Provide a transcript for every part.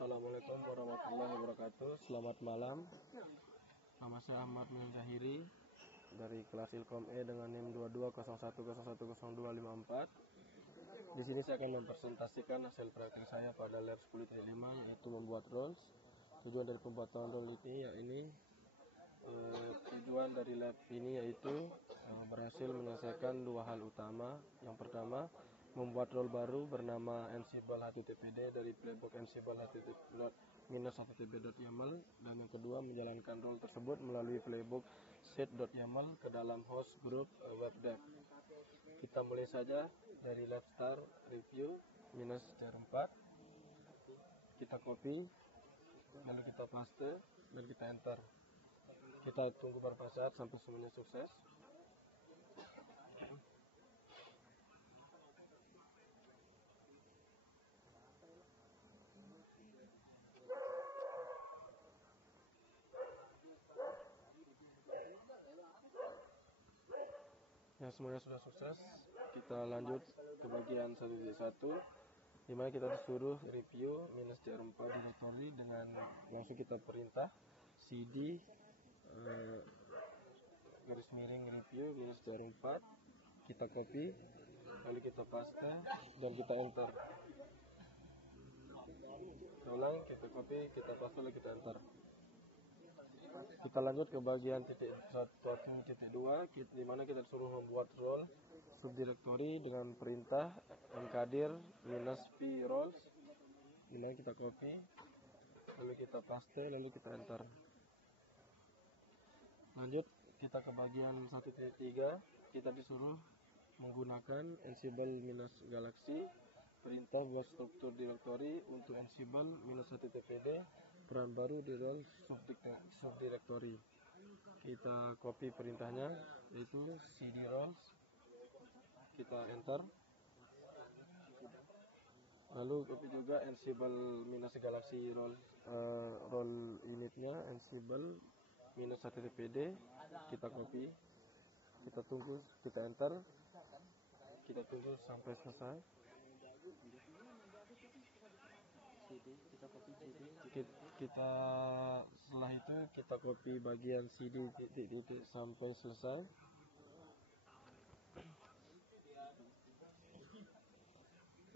Assalamualaikum warahmatullahi wabarakatuh. Selamat malam. Nama saya Ahmad Zahiri dari kelas Ilkom E dengan NIM 2201010254. Di sini saya akan mempresentasikan hasil praktek saya pada lab 10.5 yaitu membuat rolls. Tujuan dari pembuatan roll ini tujuan dari lab ini yaitu berhasil menyelesaikan dua hal utama. Yang pertama, membuat roll baru bernama Ansible HTTPD dari playbook Ansible HTTP-1tb.yaml, dan yang kedua, menjalankan roll tersebut melalui playbook set.yaml ke dalam host group webdev. Kita mulai saja dari lab start review -4. Kita copy, lalu kita paste, dan kita enter. Kita tunggu beberapa saat sampai semuanya sukses. Ya, semuanya sudah sukses. Kita lanjut ke bagian 1.1, di mana kita disuruh review -4 directory dengan langsung kita perintah cd --review -4. Kita copy, lalu kita paste, dan kita enter. Kita ulang, kita copy, kita paste, lalu kita enter. Kita lanjut ke bagian -1.2, di mana kita disuruh membuat role subdirectory dengan perintah mkdir -p roles, di mana kita copy, lalu kita paste, lalu kita enter. Lanjut kita ke bagian 1.3, kita disuruh menggunakan Ansible -galaxy, perintah buat struktur directory untuk Ansible -httpd, peran baru di role subdirectory. Kita copy perintahnya, yaitu cd roles, kita enter. Lalu copy juga Ansible -galaxy role unitnya Ansible -httpd, kita copy, kita tunggu, kita enter, kita tunggu sampai selesai. Kita setelah itu kita copy bagian cd titik sampai selesai.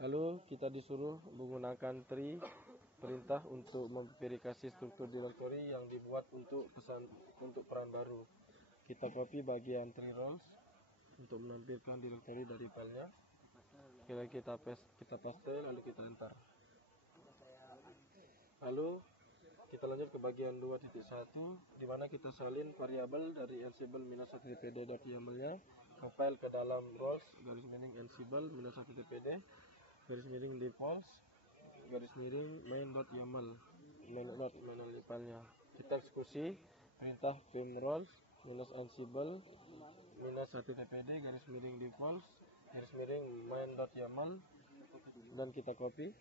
Lalu kita disuruh menggunakan tree, perintah untuk memverifikasi struktur directory yang dibuat untuk peran baru. Kita copy bagian tree roles untuk menampilkan directory dari filenya. Kita paste, lalu kita enter. Lalu kita lanjut ke bagian 2.1, di mana kita salin variabel dari Ansible -httpd.yaml-nya ke file ke dalam roles -Ansible -httpd -defaults -main.yaml filenya. Kita eksekusi perintah vim roles -ansible -httpd -defaults -main.yaml, dan kita copy,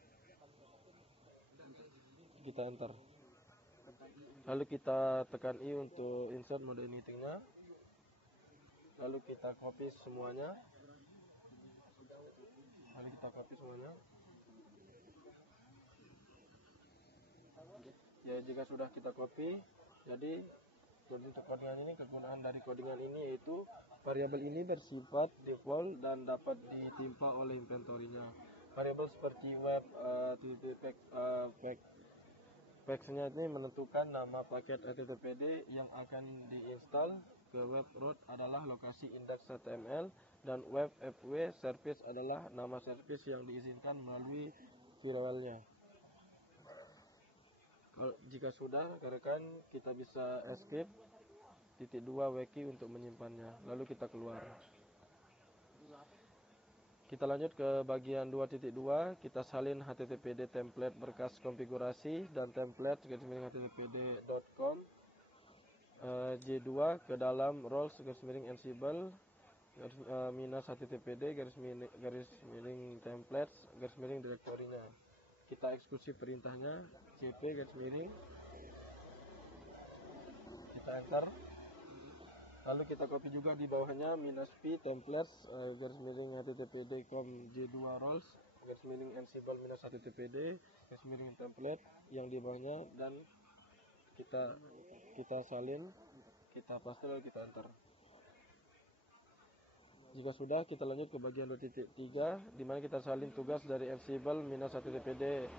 kita enter. Lalu kita tekan I untuk insert mode anything-nya. Lalu kita copy semuanya. Ya, jika sudah kita copy, jadi untuk kegunaan dari codingan ini yaitu variabel ini bersifat default dan dapat ditimpa oleh inventory-nya. Variabel seperti web packsnya ini menentukan nama paket HTTPD yang akan diinstal ke web root adalah lokasi index.html, dan web fw service adalah nama service yang diizinkan melalui firewall-nya. Jika sudah, rekan, kita bisa escape --2 wiki untuk menyimpannya, lalu kita keluar. Kita lanjut ke bagian 2.2, kita salin httpd template berkas konfigurasi dan template _httpd.com j2 ke dalam roles _ansible -httpd -templates -directory-nya. Kita eksekusi perintahnya cp --, kita enter. Lalu kita copy juga di bawahnya -p templates _httpd.com j2 roles garis miring Ansible minus 1 TPD garis miring template yang di bawahnya, dan kita salin, kita paste, lalu kita enter. Jika sudah, kita lanjut ke bagian 2.3 di mana kita salin tugas dari Ansible minus 1 TPD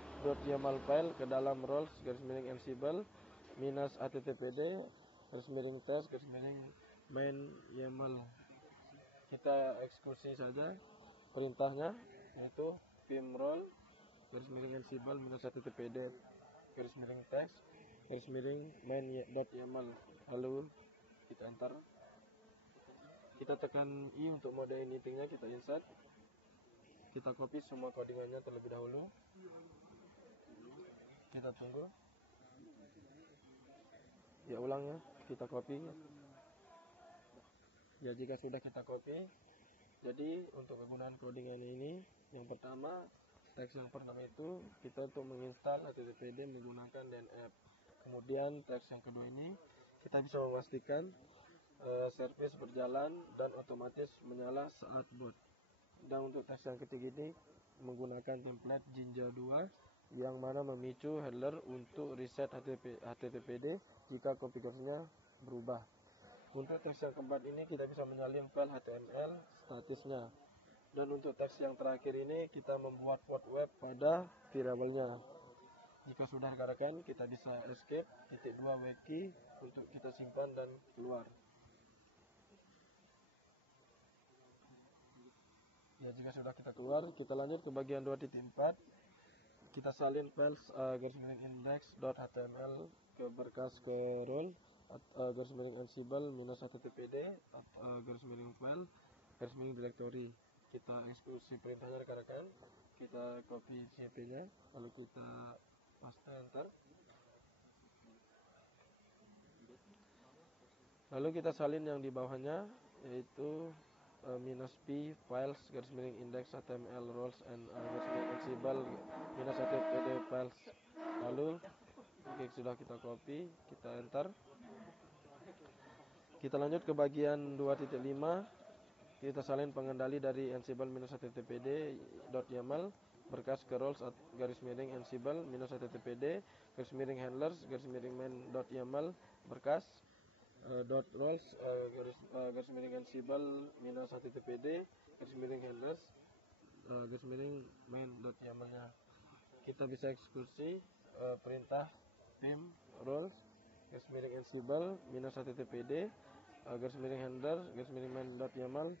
.yaml file ke dalam roles garis miring Ansible minus 1 TPD garis miring test garis miring main YAML. Kita eksekusi saja perintahnya, yaitu vim role garis miring Ansible minus 1 TPD garis miring test garis miring main.yaml, lalu kita enter. Kita tekan I untuk mode anything-nya, kita insert. Kita copy semua codingannya terlebih dahulu. Kita tunggu. Ya, ulangnya, kita copy. Ya, jika sudah kita copy, jadi untuk penggunaan codingan ini, yang pertama, teks yang pertama itu kita untuk menginstal HTTPD menggunakan DNF. Kemudian teks yang kedua ini kita bisa memastikan service berjalan dan otomatis menyala saat boot. Dan untuk teks yang ketiga ini menggunakan template Jinja 2 yang mana memicu handler untuk reset HTTPD jika konfigurasinya berubah. Untuk teks yang keempat ini kita bisa menyalin file HTML statusnya. Dan untuk teks yang terakhir ini kita membuat port web pada variabelnya. Jika sudah rekan-rekan, kita bisa escape _2 wiki untuk kita simpan dan keluar. Ya, jika sudah kita keluar, kita lanjut ke bagian 2.4. Kita salin files garis miring index.html ke berkas ke role garis miring Ansible minus 1 TPD garis miring file garis miring directory. Kita eksekusi perintahnya rekan-rekan. Kita copy CP-nya, lalu kita paste enter. Lalu kita salin yang di bawahnya, yaitu -p files garis miring index html roles and garis miring Ansible minus 1 TPD files. Lalu sudah kita copy, kita enter. Kita lanjut ke bagian 2.5. Kita salin pengendali dari Ansible minus 1 TPD .yaml berkas ke roles garis miring Ansible minus 1 TPD garis miring handlers garis miring main.yaml berkas roles garis miring Ansible minus 1 TPD garis miring handlers garis miring main.yaml-nya. Kita bisa eksekusi perintah vim roles garis miring Ansible minus 1 TPD garis miring handler garis miring main.yaml.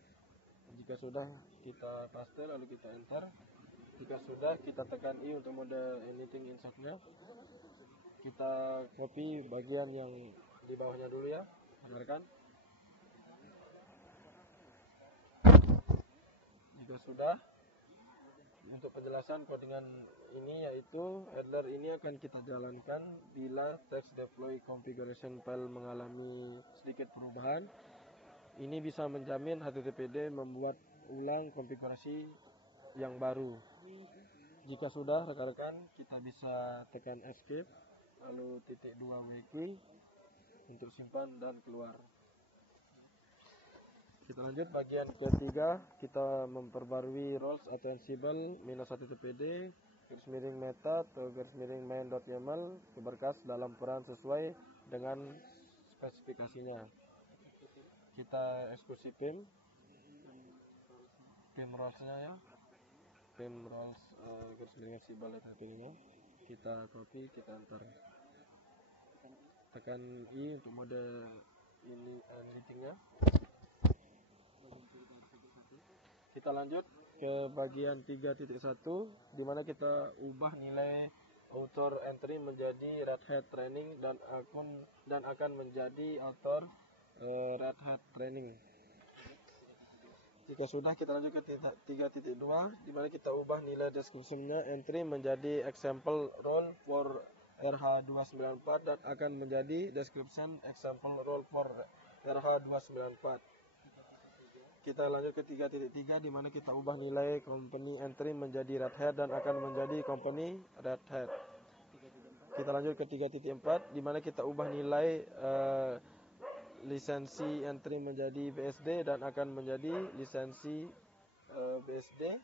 Jika sudah, kita paste lalu kita enter. Jika sudah, kita tekan I untuk mode anything insert-nya. Kita copy bagian yang di bawahnya dulu ya, rekan. Jika sudah, untuk penjelasan codingan ini yaitu handler ini akan kita jalankan bila text deploy configuration file mengalami sedikit perubahan. Ini bisa menjamin HTTPD membuat ulang konfigurasi yang baru. Jika sudah rekan-rekan, kita bisa tekan escape lalu _2 wiki untuk simpan dan keluar. Kita lanjut bagian ketiga, kita memperbarui roles atau Ansible minus 1 TPD garis miring meta atau garis miring main.yaml ke berkas dalam peran sesuai dengan spesifikasinya. Kita eksekusi vim roles-nya ya, vim roles garis miring Ansible ini. Kita copy, kita enter. Tekan I untuk mode ini editing-nya. Kita lanjut ke bagian 3.1 di mana kita ubah nilai author entry menjadi Red Hat training dan akan menjadi author Red Hat training. Jika sudah, kita lanjut ke 3.2 di mana kita ubah nilai description-nya entry menjadi example role for RH294 dan akan menjadi description example role for RH294. Kita lanjut ke 3.3 di mana kita ubah nilai company entry menjadi Red Hat dan akan menjadi company Red Hat. Kita lanjut ke 3.4 di mana kita ubah nilai lisensi entry menjadi BSD dan akan menjadi lisensi BSD.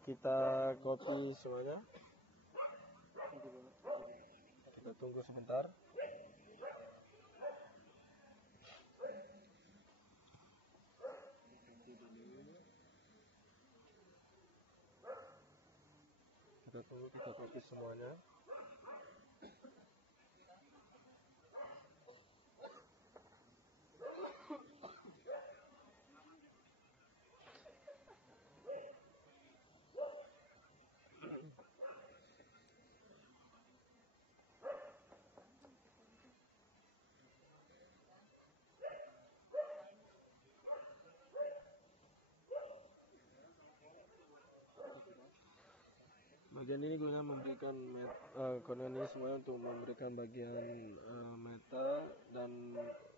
Kita copy semuanya. Kita tunggu sebentar. Kita tunggu, kita copy semuanya. Bagian ini gue memberikan konon ini semuanya untuk memberikan bagian meta dan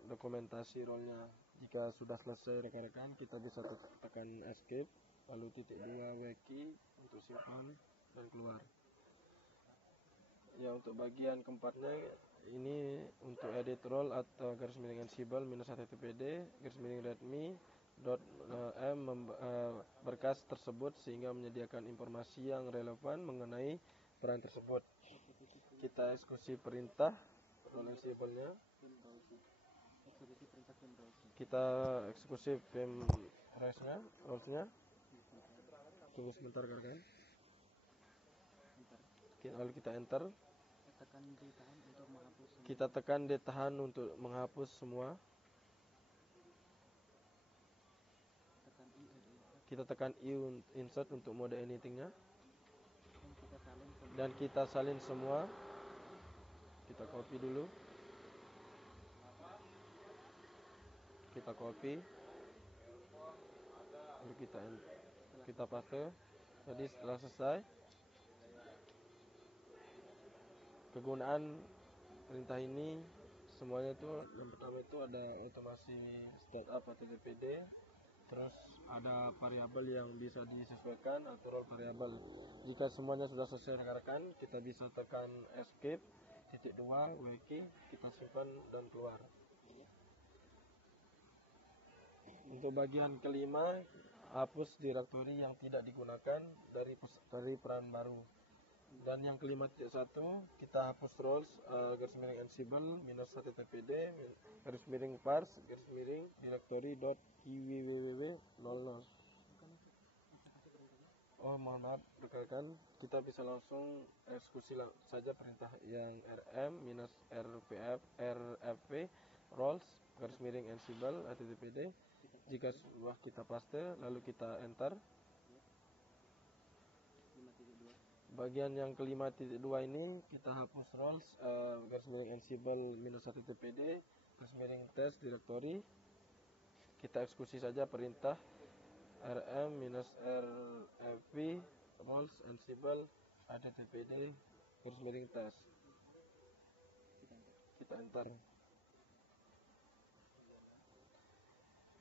dokumentasi role-nya. Jika sudah selesai rekan-rekan, kita bisa tekan escape, lalu titik 2 wiki untuk simpan dan keluar. Ya, untuk bagian keempatnya ini untuk edit role atau garis miring Ansible minus httpd garis miring readme berkas tersebut sehingga menyediakan informasi yang relevan mengenai peran tersebut. Kita eksekusi perintah role Ansible-nya. Kita eksekusi vim roles-nya. Tunggu sebentar kan. Lalu kita enter. Kita tekan ditahan untuk menghapus semua. Kita tekan I insert untuk mode anything-nya. Dan kita salin semua. Kita copy dulu. Kita copy. Lalu kita paste. Jadi setelah selesai, kegunaan perintah ini semuanya itu yang pertama itu ada otomasi startup atau TPD, terus ada variabel yang bisa disesuaikan atau role variabel. Jika semuanya sudah selesai rekan-rekan, kita bisa tekan escape titik 2 wiki, kita simpan dan keluar. Untuk bagian kelima, hapus direktori yang tidak digunakan dari peran baru. Dan yang kelima titik 1, kita hapus roles garis miring ansible minus httpd garis miring parse garis miring directory dot iwww 00. Oh, mohon maaf rekan-rekan, kita bisa langsung eksekusi saja perintah yang rm minus rfp roles garis miring ansible httpd. Jika sudah kita paste lalu kita enter. Bagian yang kelima titik 2 ini kita hapus roles garis miring ansible minus httpd garis miring test directory. Kita eksekusi saja perintah rm minus rfp roles ansible httpd garis miring test. Kita enter.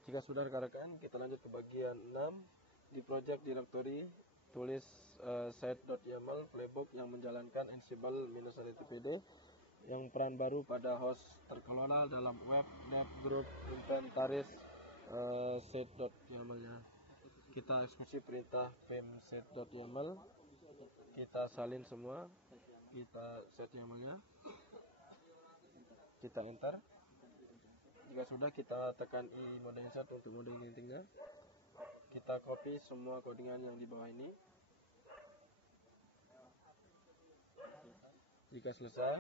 Jika sudah rekan-rekan, kita lanjut ke bagian 6. Di project directory tulis set.yaml playbook yang menjalankan ansible minus httpd yang peran baru pada host terkelola dalam web dev group inventaris set.yaml-nya. Kita eksekusi perintah vim set.yaml. Kita salin semua. Kita set YAML-nya. Kita enter. Jika sudah, kita tekan I mode insert untuk mode intinya. Kita copy semua codingan yang di bawah ini. Jika selesai,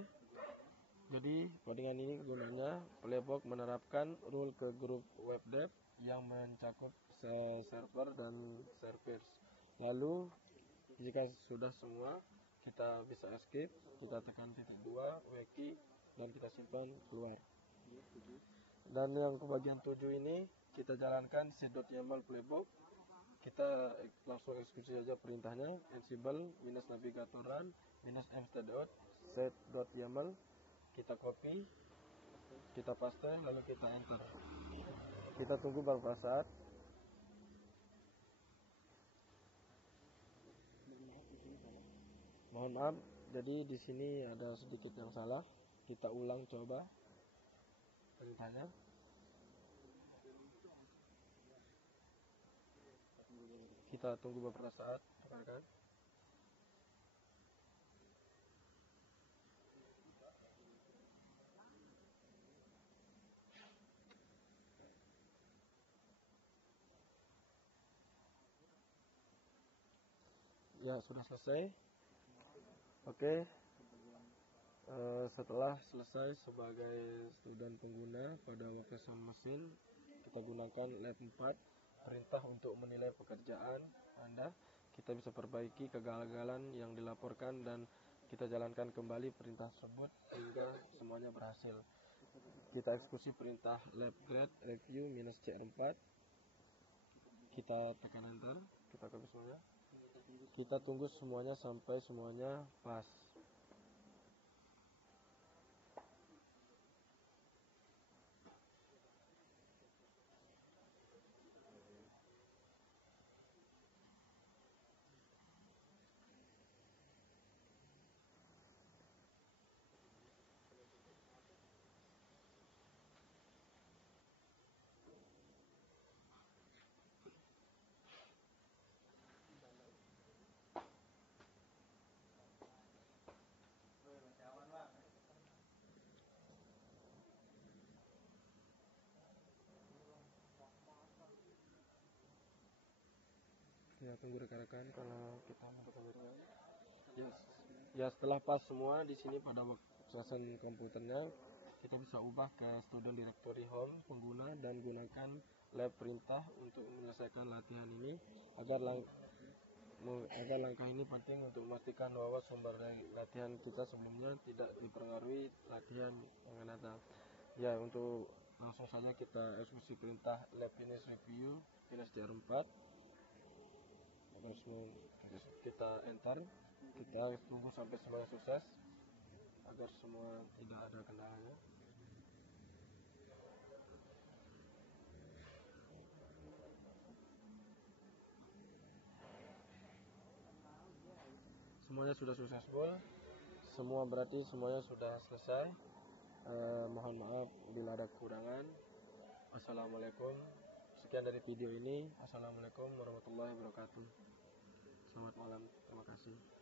jadi codingan ini gunanya playbook menerapkan rule ke grup web dev yang mencakup server dan service. Lalu jika sudah semua, kita bisa escape, kita tekan titik 2 wiki dan kita simpan keluar. Dan yang ke bagian 7 ini kita jalankan set.yaml playbook. Kita langsung eksekusi saja perintahnya ansible minus navigator run minus set.yaml. Kita copy, kita paste, lalu kita enter. Kita tunggu beberapa saat. Mohon maaf, jadi di sini ada sedikit yang salah. Kita ulang coba perintahnya. Kita tunggu beberapa saat. kan. Ya, sudah selesai. Oke. Setelah selesai sebagai student pengguna pada workstation mesin, kita gunakan lab 4, perintah untuk menilai pekerjaan Anda. Kita bisa perbaiki kegagalan yang dilaporkan dan kita jalankan kembali perintah tersebut hingga semuanya berhasil. Kita eksekusi perintah lab grade review -cr4. Kita tekan enter, kita copy semuanya. Kita tunggu semuanya sampai semuanya pas. Ya, tunggu rekan-rekan kalau kita membuka video. Ya, setelah pas semua di sini pada workstation komputernya, kita bisa ubah ke student directory home pengguna dan gunakan lab perintah untuk menyelesaikan latihan ini agar langkah ini penting untuk memastikan bahwa sumber latihan kita sebelumnya tidak dipengaruhi latihan yang akan datang. Ya, untuk langsung saja kita eksekusi perintah lab finish review -cr4. Kita enter, kita tunggu sampai semuanya sukses agar semua tidak ada kendalanya. Semuanya sudah successful, semua berarti semuanya sudah selesai. Mohon maaf bila ada kekurangan. Assalamualaikum. Sekian dari video ini. Assalamualaikum warahmatullahi wabarakatuh. Selamat malam, terima kasih.